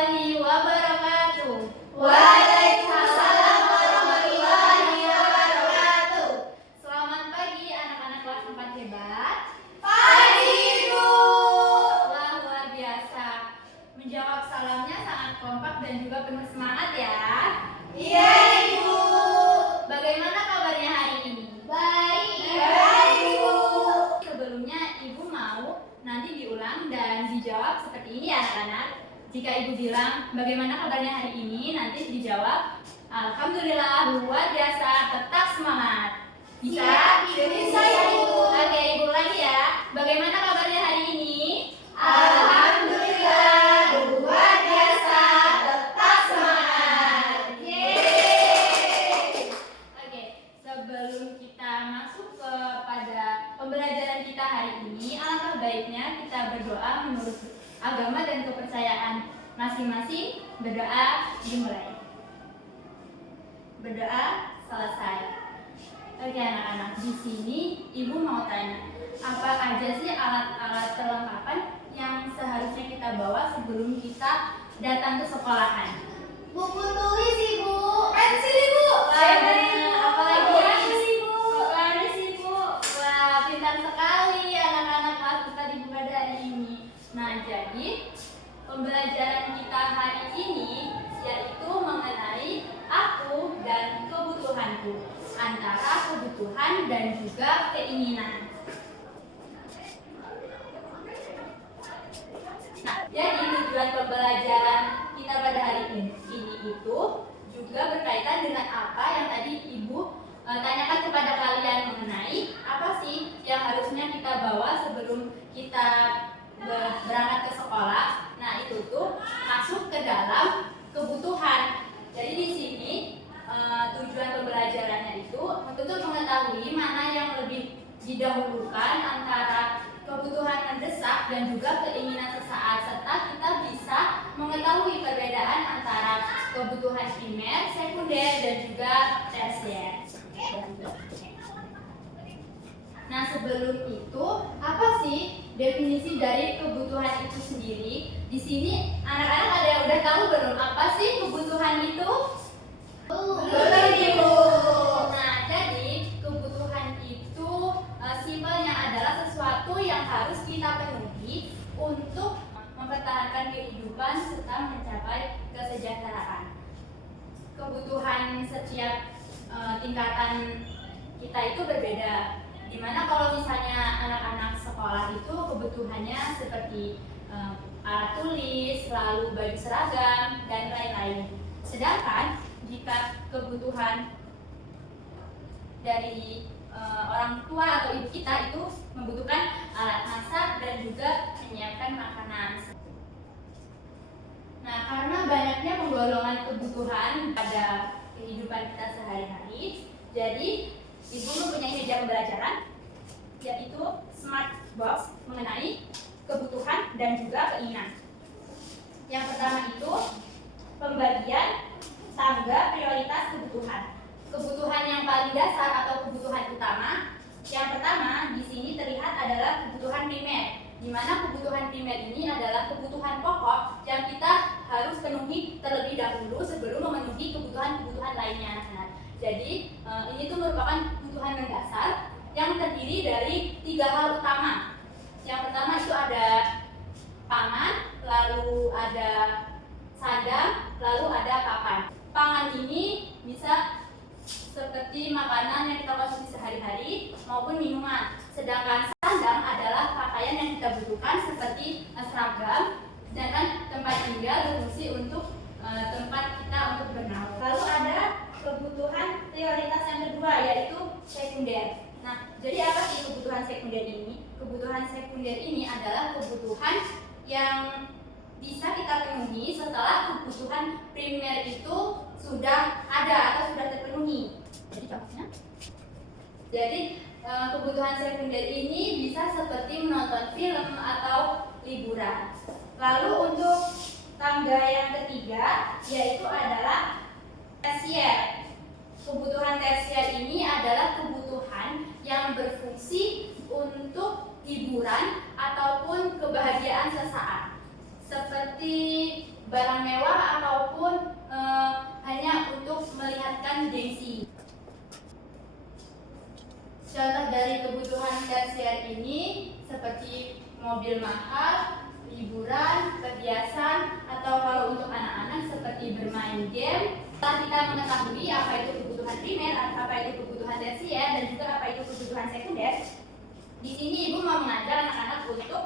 warahmatullahi wabarakatuh. Waalaikumsalam warahmatullahi wabarakatuh. Selamat pagi anak-anak kelas 4 hebat. Pagi Ibu. Wah, luar biasa. Menjawab salamnya sangat kompak dan juga penuh semangat ya. Iya Ibu. Bagaimana kabarnya hari ini? Baik. Baik Ibu. Sebelumnya Ibu mau nanti diulang dan dijawab seperti ini ya anak-anak. Jika Ibu bilang bagaimana kabarnya hari ini, nanti dijawab alhamdulillah luar biasa, tetap semangat. Bisa? Iya, bisa Ibu. Oke, Ibu ulangi ya. Bagaimana kabarnya hari ini? Alhamdulillah luar biasa, tetap semangat. Yeay. Oke, sebelum kita masuk kepada pembelajaran kita hari ini, alangkah baiknya kita berdoa menurut agama dan kepercayaan masing-masing. Berdoa dimulai. Berdoa selesai. Oke anak-anak, di sini Ibu mau tanya, apa aja sih alat-alat perlengkapan yang seharusnya kita bawa sebelum kita datang ke sekolahan? Buku tulis Ibu. Pensil Ibu. Apalagi Garis Ibu. garis Ibu. Wah, pintar sekali anak-anak kelas kita di buka dari ini. Nah, jadi pembelajaran kita hari ini yaitu mengenai aku dan kebutuhanku, antara kebutuhan dan juga keinginan. Nah, jadi tujuan pembelajaran kita pada hari ini itu juga berkaitan dengan apa yang tadi Ibu tanyakan kepada kalian mengenai apa sih yang harusnya kita bawa sebelum kita berangkat ke sekolah. Nah, itu tuh masuk ke dalam kebutuhan. Jadi di sini tujuan pembelajarannya itu untuk mengetahui mana yang lebih didahulukan antara kebutuhan mendesak dan juga keinginan sesaat, serta kita bisa mengetahui perbedaan antara kebutuhan primer, sekunder, dan juga tersier. Nah, sebelum itu, apa sih definisi dari kebutuhan itu sendiri? Di sini anak-anak ada yang udah tahu belum apa sih kebutuhan itu? Belum Ibu. Nah, jadi kebutuhan itu simpelnya adalah sesuatu yang harus kita penuhi untuk mempertahankan kehidupan serta mencapai kesejahteraan. Kebutuhan setiap tingkatan kita itu berbeda. Dimana kalau misalnya anak-anak sekolah itu kebutuhannya seperti alat tulis, lalu baju seragam, dan lain-lain. Sedangkan jika kebutuhan dari orang tua atau ibu kita itu membutuhkan alat masak dan juga menyiapkan makanan. Nah, karena banyaknya penggolongan kebutuhan pada kehidupan kita sehari-hari, jadi Ibu mempunyai media pembelajaran yaitu smart box mengenai kebutuhan dan juga keinginan. Yang pertama itu pembagian tangga prioritas kebutuhan. Kebutuhan yang paling dasar atau kebutuhan utama. Yang pertama di sini terlihat adalah kebutuhan primer, di mana kebutuhan primer ini adalah kebutuhan pokok yang kita harus penuhi terlebih dahulu sebelum memenuhi kebutuhan-kebutuhan lainnya. Nah, jadi ini tuh merupakan kebutuhan mendasar yang terdiri dari 3 hal utama. Yang pertama itu ada pangan, lalu ada sandang, lalu ada papan. Pangan ini bisa seperti makanan yang kita konsumsi sehari-hari maupun minuman. Sedangkan sandang adalah pakaian yang kita butuhkan seperti seragam, sedangkan tempat tinggal berfungsi untuk tempat kita untuk bernaung. Lalu ada kebutuhan prioritas yang kedua yaitu sekunder. Nah, jadi apa sih kebutuhan sekunder ini? Kebutuhan sekunder ini adalah kebutuhan yang bisa kita penuhi setelah kebutuhan primer itu sudah ada atau sudah terpenuhi. Jadi contohnya, kebutuhan sekunder ini bisa seperti menonton film atau liburan. Lalu untuk tangga yang ketiga yaitu adalah tersier. Kebutuhan tersier ini adalah kebutuhan yang berfungsi untuk hiburan ataupun kebahagiaan sesaat, seperti barang mewah ataupun hanya untuk melihatkan gengsi. Contoh dari kebutuhan tersier ini seperti mobil mahal, hiburan, perhiasan, atau kalau untuk anak-anak seperti bermain game. Setelah kita mengetahui apa itu kebutuhan primer, apa itu kebutuhan tersier, dan juga apa itu kebutuhan sekunder, di sini ibu mau mengajak anak-anak untuk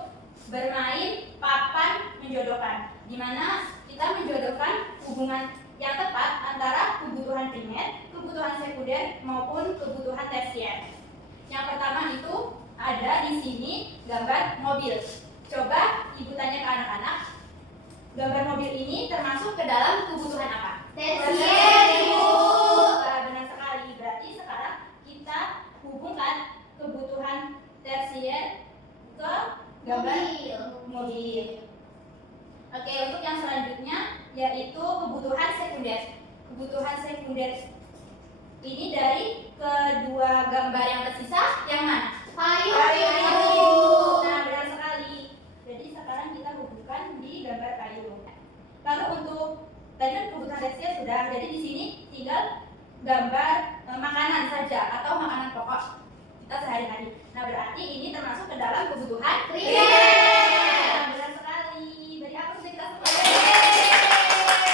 bermain papan menjodohkan, di mana kita menjodohkan hubungan yang tepat antara kebutuhan primer, kebutuhan sekunder maupun kebutuhan tersier. Yang pertama itu ada di sini gambar mobil. Coba ibu tanya ke anak-anak, gambar mobil ini termasuk ke dalam kebutuhan apa? Tersier, Ibu. Benar sekali. Berarti sekarang kita hubungkan kebutuhan tersier ke gambar mobil. Oke, untuk yang selanjutnya yaitu kebutuhan sekunder. Kebutuhan sekunder ini dari kedua gambar yang tersisa yang mana? Payung, Payung. Ibu. Nah, benar sekali. Jadi sekarang kita hubungkan di gambar payung. Lalu untuk tadi kan kebutuhan tersier sudah. Jadi di sini tinggal gambar makanan saja atau makanan pokok kita sehari-hari. Nah, berarti ini termasuk ke dalam kebutuhan primer. Nah, benar sekali. Beri apa untuk kita semua?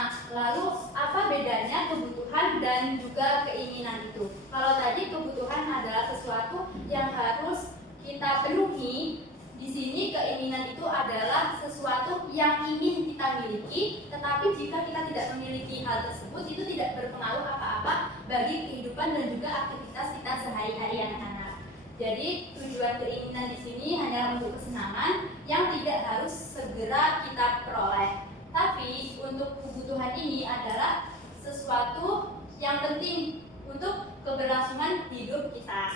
Nah, lalu apa bedanya kebutuhan dan juga keinginan itu? Kalau tadi kebutuhan adalah sesuatu yang harus kita penuhi, di sini keinginan itu adalah sesuatu yang ingin kita miliki, tetapi jika kita tidak memiliki hal tersebut, itu tidak berpengaruh apa-apa bagi kehidupan dan juga aktivitas kita sehari-hari anak-anak. Jadi tujuan keinginan di sini hanyalah untuk kesenangan yang tidak harus segera kita peroleh. Tapi untuk kebutuhan ini adalah sesuatu yang penting untuk keberlangsungan hidup kita.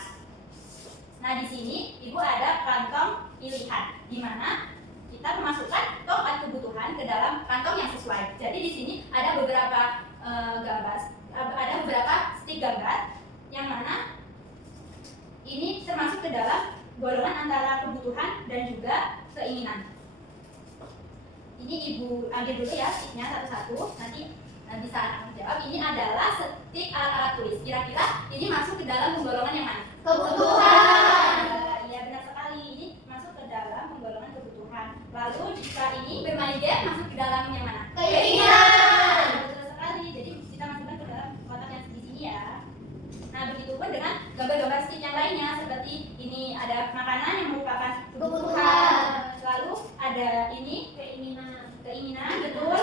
Nah, di sini ibu ada kantong pilihan, di mana kita memasukkan tongkat kebutuhan ke dalam kantong yang sesuai. Jadi di sini ada beberapa gambar, ada beberapa stik gambar, yang mana ini termasuk ke dalam golongan antara kebutuhan dan juga keinginan. Ini ibu ambil dulu ya stiknya satu-satu, nanti bisa anak jawab. Ini adalah stik alat-alat tulis. Kira-kira ini masuk ke dalam golongan yang mana? Kebutuhan. Iya, benar sekali. Ini masuk ke dalam golongan kebutuhan. Lalu jika ini bermain game masuk ke dalam yang mana? Keinginan. Betul sekali. Jadi kita masukkan ke dalam kotak yang di sini ya. Nah, begitupun dengan gambar-gambar stik yang lainnya, seperti ini ada makanan yang merupakan kebutuhan. Lalu ada ini keinginan, betul.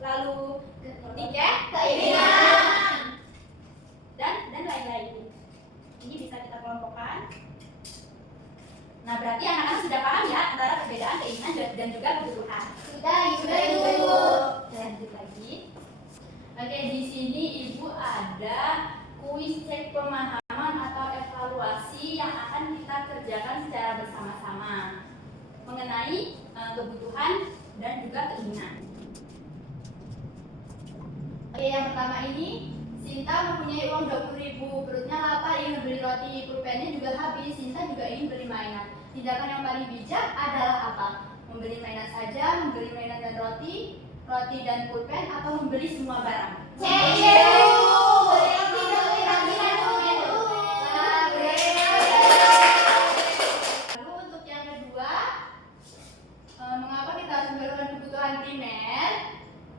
Lalu tiket, Keinginan. dan lain-lain. Ini bisa kita kelompokkan. Nah, berarti anak-anak sudah paham ya antara perbedaan keinginan dan juga kebutuhan. Sudah, Ibu. Lanjut lagi. Oke, di sini ibu ada kuis cek pemahaman atau evaluasi yang akan kita kerjakan secara bersama-sama mengenai kebutuhan dan juga keinginan. Oke, yang pertama ini Sinta mempunyai uang 20.000, perutnya lapar, ingin membeli roti, pulpennya juga habis, Sinta juga ingin beli mainan. Tindakan yang paling bijak adalah apa? Membeli mainan saja, membeli mainan dan roti dan pulpen, atau membeli semua barang? Lalu untuk yang kedua, mengapa kita harus menggunakan kebutuhan primer?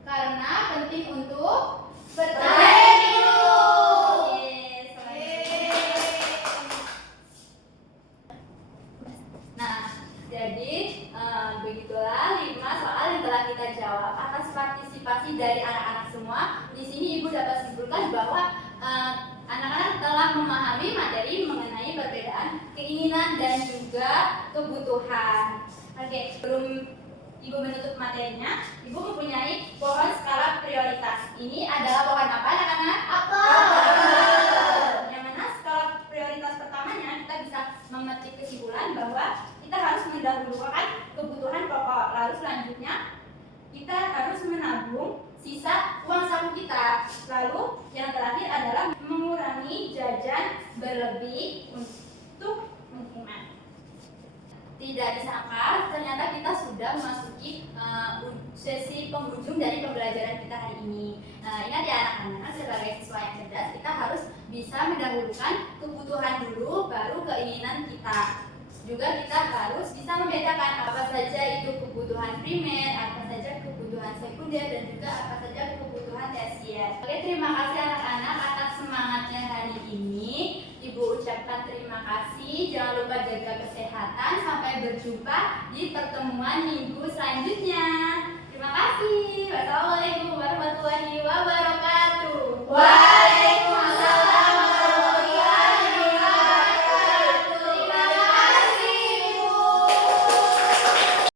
Karena penting untuk bertahan hidup. Nah, jadi begitulah 5 soal yang telah kita jawab atas partisipasi dari anak-anak semua. Di sini ibu dapat simpulkan bahwa anak-anak telah memahami materi mengenai perbedaan keinginan dan juga kebutuhan. Oke, sebelum ibu menutup materinya, ibu mempunyai pohon skala prioritas. Ini adalah pohon apa, anak-anak? Yang mana skala prioritas pertamanya kita bisa memetik kesimpulan bahwa kita harus mendahulukan kebutuhan pokok. Lalu selanjutnya kita harus menabung sisa uang saku kita. Lalu yang terakhir adalah mengurangi jajan berlebih untuk lingkungan. Tidak disangka ternyata kita sudah memasuki sesi penghujung dari pembelajaran kita hari ini. Ingat ya anak-anak, sebagai siswa yang cerdas, kita harus bisa mendahulukan kebutuhan dulu, baru keinginan kita. Juga kita harus bisa membedakan apa saja itu kebutuhan primer, apa saja kebutuhan sekunder, dan juga apa saja kebutuhan tersier. Oke, terima kasih anak-anak atas semangatnya hari ini. Ibu ucapkan terima kasih. Jangan lupa jaga kesehatan. Sampai berjumpa di pertemuan minggu selanjutnya. Terima kasih. Wassalamualaikum warahmatullahi wabarakatuh.